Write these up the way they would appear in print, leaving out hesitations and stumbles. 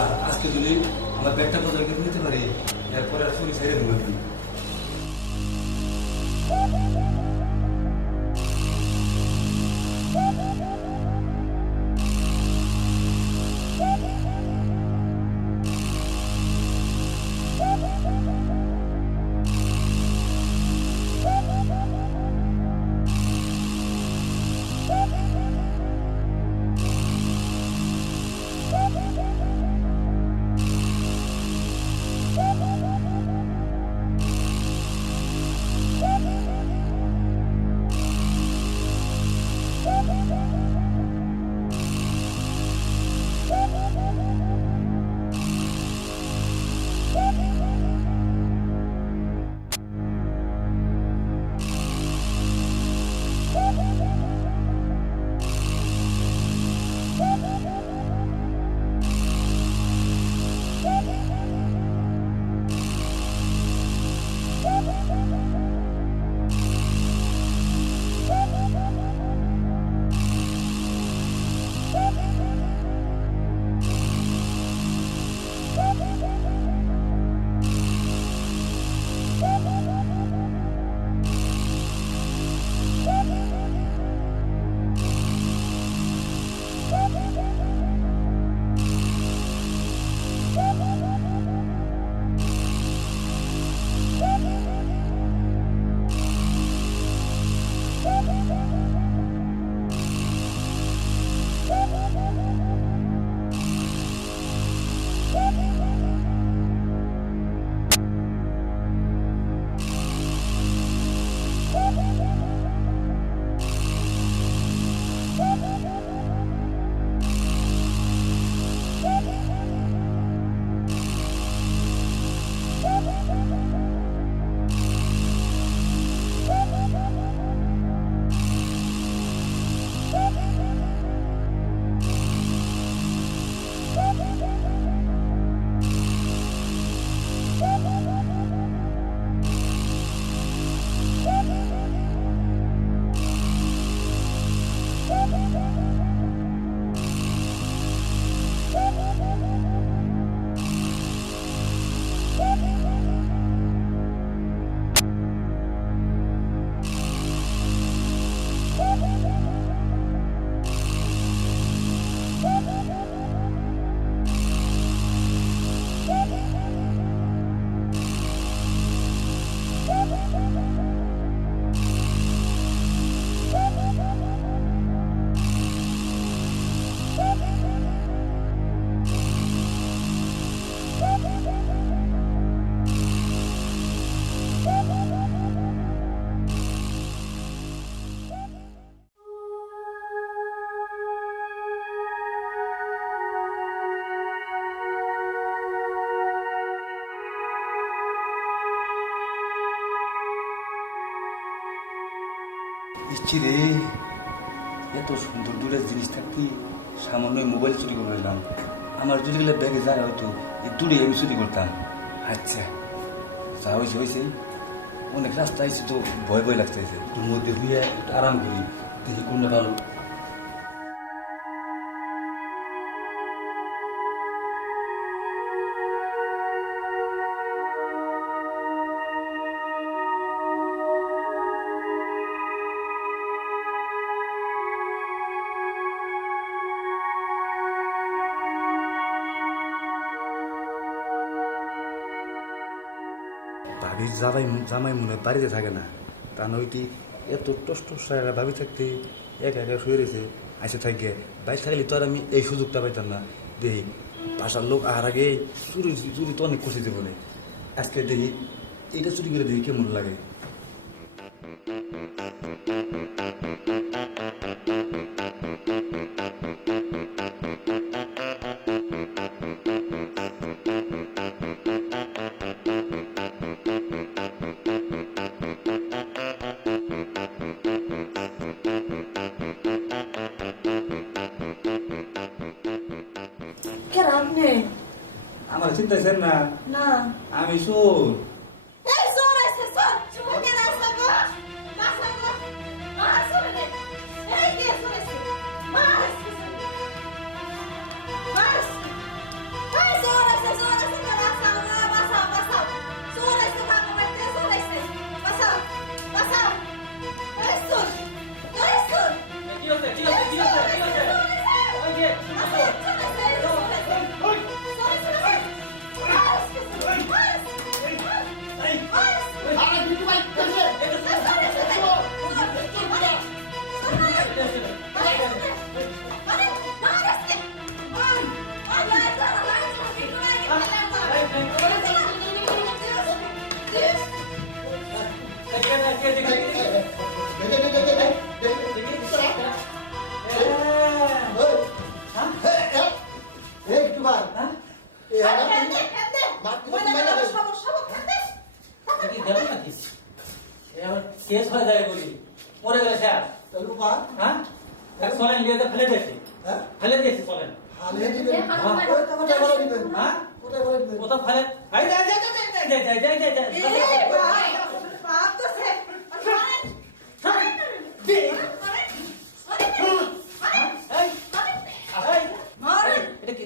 আল্লাহ আজকে যদি আমার ব্যাগটা কোথাও করে নিতে পারি এরপরে আর চুরি ছেড়ে দেবো আমি। ইচ্ছি রে, এত সুন্দর দূরের জিনিস থাকতে সামান্য মোবাইল চুরি করে নিলাম। আমার যদি গেলে ব্যাগে যায় হয়তো এই দূরে আমি চুরি করতাম। আচ্ছা যা হয়েছে হয়েছে, অনেক রাস্তা আইসি তো ভয় ভয় লাগতেছে। তোর মধ্যে হইয়া একটু আরাম করি, দেখি কোনটা ভালো। ভাবির জামাই মনে হয় বাড়িতে থাকে না, তা নইটি এত টস ভাবি থাকতে একা একা শুয়ে রয়েছে। আইসে থাকে বাইরে থাকলে তো আর আমি এই সুযোগটা পাইতাম না। দেখি বাসার লোক আর আগে চুরি চুরি তো অনেক করছে জীবনে। আজকে দেখি এইটা চুরি করে দেখি কেমন লাগে। আমার চিন্তাইছেন না, না আমি চোর। এই চোর আছে চোর চোর কে রাস্তা গো রাস্তা গো আর চোর রে এই কে চোর আছে মার মার এই কেস হয়ে যায় বলি মরে গেলে স্যার হ্যাঁ চলেন নিয়ে ফেলে দিয়েছি ফেলে দিয়েছি চলেন হ্যাঁ কোথাও ফেলে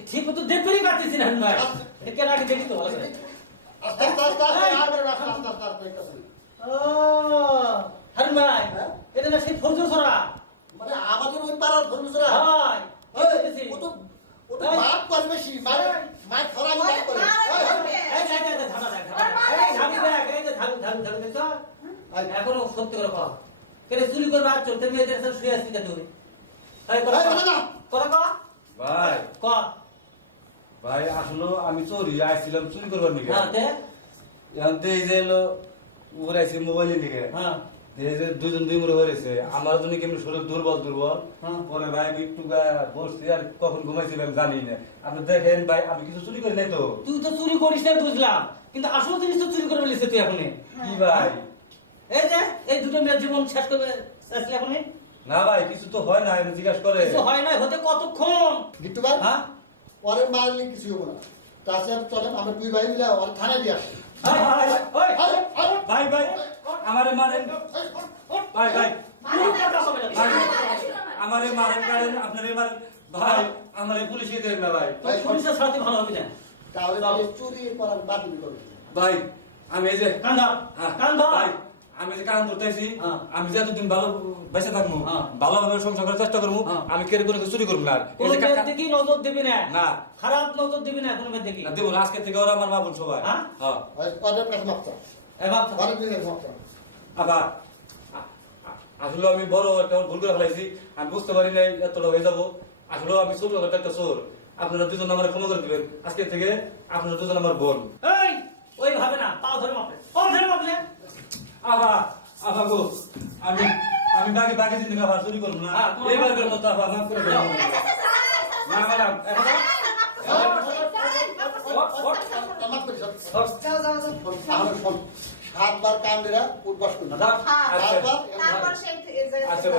ঠিক মতো দেখতেই পারতেছি না ভাই কেন আগে দেখি তো ভালো করে হারুন ভাই এটা না সেই ফৌজুর ছড়া মানে আমাদের ওই পাড়ার ধর্মসরা হয় ও তো বাপ করে বেশি মানে মা খরা বাপ করে এখনো সত্যি করে কর কেন চুরি করবে আর চলতে মেয়েদের সাথে শুয়ে আসবি তুই কথা ভাই ক ভাই আসলে আমি চোরি আইছিলাম চুরি করবার নিকে হ্যাঁ তে এখন তো এই যে এলো ওর আইছে মোবাইলের দিকে হ্যাঁ এই যে দুজন দুই মুড়ে হয়েছে আমার জন্য কেমন শরীর দুর্বল দুর্বল হ্যাঁ। পরে ভাই আমি একটু বসছি আর কখন ঘুমাইছিলাম জানি না আপনি দেখেন ভাই আমি কিছু চুরি করি নাই তো তুই তো চুরি করিস না বুঝলাম কিন্তু আসল জিনিস তো চুরি করে ফেলিস তুই এখন কি ভাই এই যে এই দুটো মেয়ের জীবন শেষ করবে চাইছিস এখন না ভাই কিছু তো হয় না আমি জিজ্ঞাসা করে কিছু হয় না হতে কতক্ষণ গিট্টু ভাই হ্যাঁ পরের মারলে কিছু হবো না তাছাড়া চলেন আমরা দুই ভাই মিলে ওর থানায় দিয়ে আসি ভাই ভাই আমারে মারেন ভাই ভাই আমারে মারেন কারেন আপনারে মারেন ভাই আমারে পুলিশে দেন না ভাই পুলিশের সাথে ভালো হবে না তাহলে তাহলে চুরি করার বাতিল করবে ভাই আমি এই যে কান ধর হ্যাঁ, কান ধর ভাই আমি যে কান ধরতেছি হ্যাঁ। আমি যে এতদিন ভালো বেঁচে থাকবো হ্যাঁ। ভালোভাবে সংসার করার চেষ্টা করবো হ্যাঁ। আমি কেড়ে কোনো কিছু চুরি করবো না আর। এই কোনো যে মেয়ের কাকা- দিকে নজর দিবি না না। খারাপ নজর দিবি না কোনো মেয়ের দিকে না, দেবো না, আজকে থেকে ওরা আমার মা বোন সবাই হ্যাঁ? হ্যাঁ ওদের কাছে মাপতা এবার ওদের দিকে মাপতা আবার আসলে আমি বড় একটা ভুল করে ফেলাইছি আমি বুঝতে পারি নাই এতটা হয়ে যাবো আসলে আমি ছোট একটা চোর আপনারা দুজন আমার ক্ষমা করে দিবেন আজকে থেকে আপনারা দুজন আমার বোন এই ওই ভাবে না পা ধরে মাপলে আবার আবার গো আমি আমি বাকি বাকি জিনিস আবার চুরি করবো না হ্যাঁ, তোমার এইবারকার মতো আবার মাফ করে দেবো না ম্যাডাম মাপ করি তাহলে শোন 7 বার কান দিরা উঠবাস করি আচ্ছা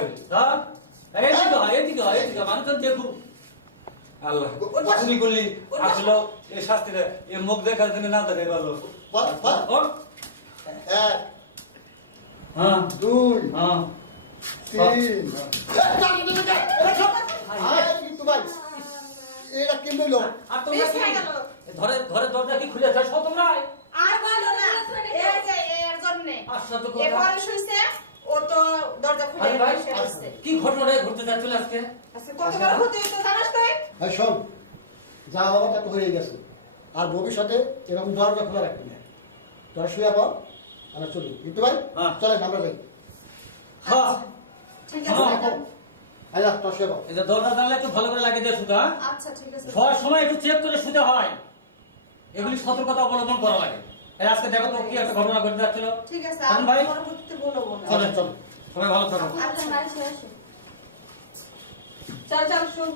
ভাই এদিকে মানুষ দেখুক আল্লাহ চুরি করলি আসলে এই শাস্তিটা এই মুখ দেখার জন্য না দেখাই ভালো এক হ্যাঁ 2 হ্যাঁ 3 কিন্তু ভাই এটা কেন হইলো আর তোমরা কি ঘরে দরজা কি খুলে যাচ্ছ তোমরা আর বলো না এই যে এর জন্য আশ্চর্য এ কথা। ঘরে শুইছে ও তো দরজা খুলে আরে ভাই বসে আছে কি ঘটনা ঘটতে যাচ্ছিল আজকে আচ্ছা কত বড় হতে তো জানাস তুই ভাই শোন যা হওয়ার তা তো হয়ে গেছে আর ভবিষ্যতে এরকম দরজা খোলা রাখবি না তোরা শুয়ে পর আমরা চলি কিন্তু ভাই হ্যাঁ। চলেন আমরা যাই হ্যাঁ ঠিক হ্যাঁ। আছে আচ্ছা তোর শুয়ে পর এই যে দরজা জানলে একটু ভালো করে লাগিয়ে দিয়ে শুধু আচ্ছা ঠিক আছে সবার সময় একটু চেক করে শুতে হয় এগুলি সতর্কতা অবলম্বন করা লাগে এই আজকে দেখো তো কি একটা ঘটনা ঘটে যাচ্ছিল ঠিক আছে হারুন আর ভাই পরবর্তীতে বলবো না চলেন চল সবাই ভালো থাকো আচ্ছা বাড়ি চলে আসো চল চল শুন